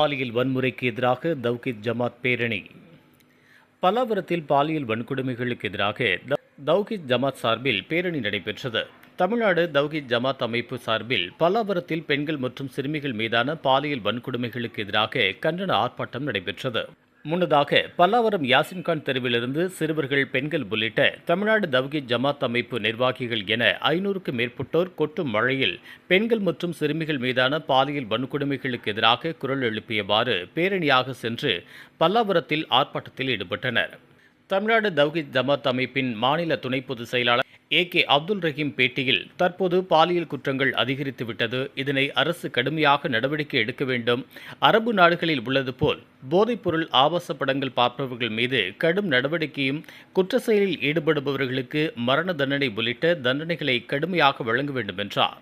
பாலியல் வன்முறைக்கு எதிராக தவ்ஹீத் ஜமாத் பேரணி. பல்லாவரத்தில் பாலியல் வன்கொடுமைகளுக்கு எதிராக தவ்ஹீத் ஜமாத் சார்பில் பேரணி நடைபெற்றது. தமிழ்நாடு தவ்ஹீத் ஜமாத் அமைப்பு சார்பில் பல்லாவரத்தில் பெண்கள் மற்றும் சிறுமிகள் மீதான பாலியல் வன்கொடுமைகளுக்கு எதிராக கண்டன ஆர்ப்பாட்டம் நடைபெற்றது. முன்னதாக பல்லாவரம் யாசின்கான் தெருவிலிருந்து சிறுவர்கள், பெண்கள் உள்ளிட்ட தமிழ்நாடு தவ்ஹீத் ஜமாத் அமைப்பு நிர்வாகிகள் என 500க்கும் மேற்பட்டோர் கொட்டும் மழையில் பெண்கள் மற்றும் சிறுமிகள் மீதான பாலியல் வன்கொடுமைகளுக்கு எதிராக குரல் எழுப்பியவாறு பேரணியாக சென்று பல்லாவரத்தில் ஆர்ப்பாட்டத்தில் ஈடுபட்டனர். தமிழ்நாடு தவ்ஹீத் ஜமாத் அமைப்பின் மாநில துணை பொதுச் செயலாளர் AK அப்துல் ரஹீம் பேட்டியில், தற்போது பாலியல் குற்றங்கள் அதிகரித்துவிட்டது. இதனை அரசு கடுமையாக நடவடிக்கை எடுக்க வேண்டும். அரபு நாடுகளில் உள்ளது போல் போதைப்பொருள் ஆபாச படங்கள் பார்ப்பவர்கள் மீது கடும் நடவடிக்கையும், குற்ற செயலில் ஈடுபடுபவர்களுக்கு மரண தண்டனை உள்ளிட்ட தண்டனைகளை கடுமையாக வழங்க வேண்டும் என்றார்.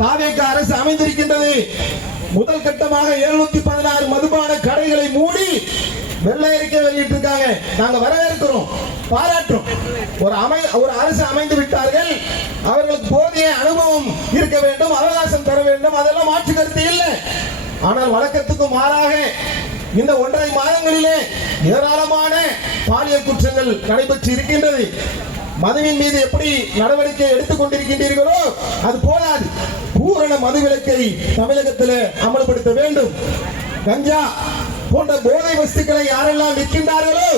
தாவேக அரசு அமைந்திருக்கின்றது. முதல் கட்டமாக 716 மதுபான கடைகளை மூடி வெள்ளை அறிக்கை வெளியிட்டிருக்காங்க. நாங்க வரவேற்கிறோம், பாராட்டுறோம். ஒரு அரசு அமைந்து விட்டார்கள். அவர்களுக்கு போதிய அனுபவம் இருக்க வேண்டும், அவகாசம் தர வேண்டும். அதெல்லாம் மாற்று கருத்து இல்லை. ஆனால் வழக்கத்துக்கு மாறாக இந்த 1.5 மாதங்களிலே ஏராளமான பாலியல் குற்றங்கள் நடைபெற்று இருக்கின்றது. மதுவின் மீது எப்படி நடவடிக்கை எடுத்துக் கொண்டிருக்கின்றீர்களோ அது போதாது. பூரண மதுவிலக்கை தமிழகத்தில் அமல்படுத்த வேண்டும். கஞ்சா போன்ற போதை வஸ்துக்களை யாரெல்லாம் விற்கின்றார்களோ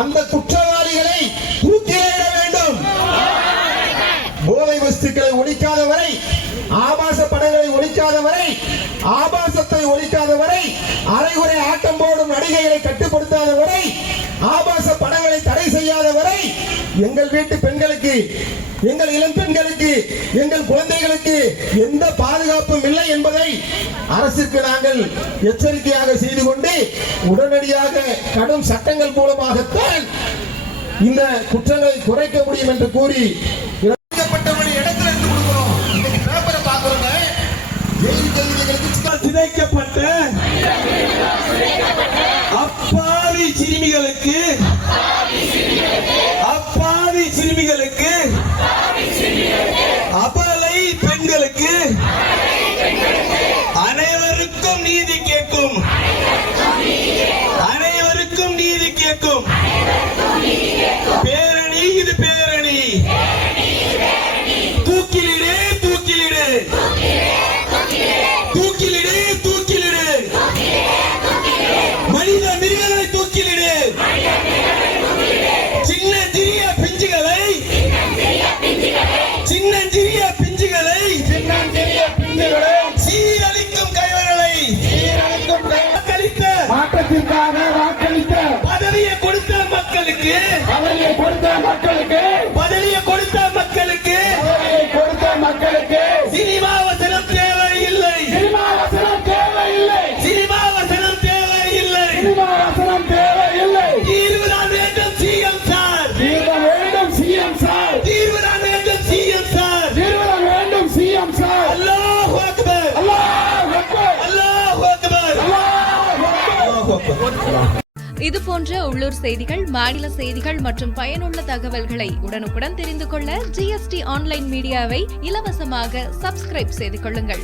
அந்த குற்றவாளிகளை தூக்கிலிட வேண்டும். போதை வஸ்துக்களை ஒழிக்காத வரை, ஆபாச படங்களை ஒழிக்காத வரை, ஆபாசத்தை ஒழிக்காத வரை, அரைகுறை ஆட்டம் போடும் நடிகைகளை கட்டுப்படுத்தாத வரை, ஆபாச படங்களை தடை செய்யாத வரை எங்கள் வீட்டு பெண்களுக்கு, எங்கள் இளம் பெண்களுக்கு, எங்கள் குழந்தைகளுக்கு எந்த பாதுகாப்பும் இல்லை என்பதை அரசுக்கு நாங்கள் எச்சரிக்கையாக செய்து கொண்டு உடனடியாக கடும் சட்டங்கள் மூலமாகத்தான் இந்த குற்றங்களை குறைக்க முடியும் என்று கூறி சிதைக்கப்பட்ட அப்பாவி சிறுமிகளுக்கு அபலை பெண்களுக்கு அனைவருக்கும் நீதி கேட்கும், அனைவருக்கும் நீதி கேட்கும் பேரணி. இது பேரணி. மக்களுக்கு அவர்களை கொடுத்த மக்களுக்கு பதவியை கொடுத்த மக்களுக்கு அவர்களை கொடுத்த மக்களுக்கு சினிமா வசனம் தேவையில்லை. சினிமா வசனம் தேவையில்லை. சினிமா வசனம் தேவையில்லை. சினிமா வசனம் தேவையில்லை. தீர்வு தான் வேண்டும் சிஎம் சார். தீர்வு வேண்டும் சிஎம் சார். தீர்வு தான் வேண்டும் சிஎம் சார். தீர்வு வேண்டும் சிஎம் சார். அல்லாஹ் அக்பர். அல்லாஹ் அக்பர். அல்லாஹ் அக்பர். அல்லாஹ் அக்பர். இது போன்ற உள்ளூர் செய்திகள், மாநில செய்திகள் மற்றும் பயனுள்ள தகவல்களை உடனுக்குடன் தெரிந்து கொள்ள GST ஆன்லைன் மீடியாவை இலவசமாக சப்ஸ்கிரைப் செய்து கொள்ளுங்கள்.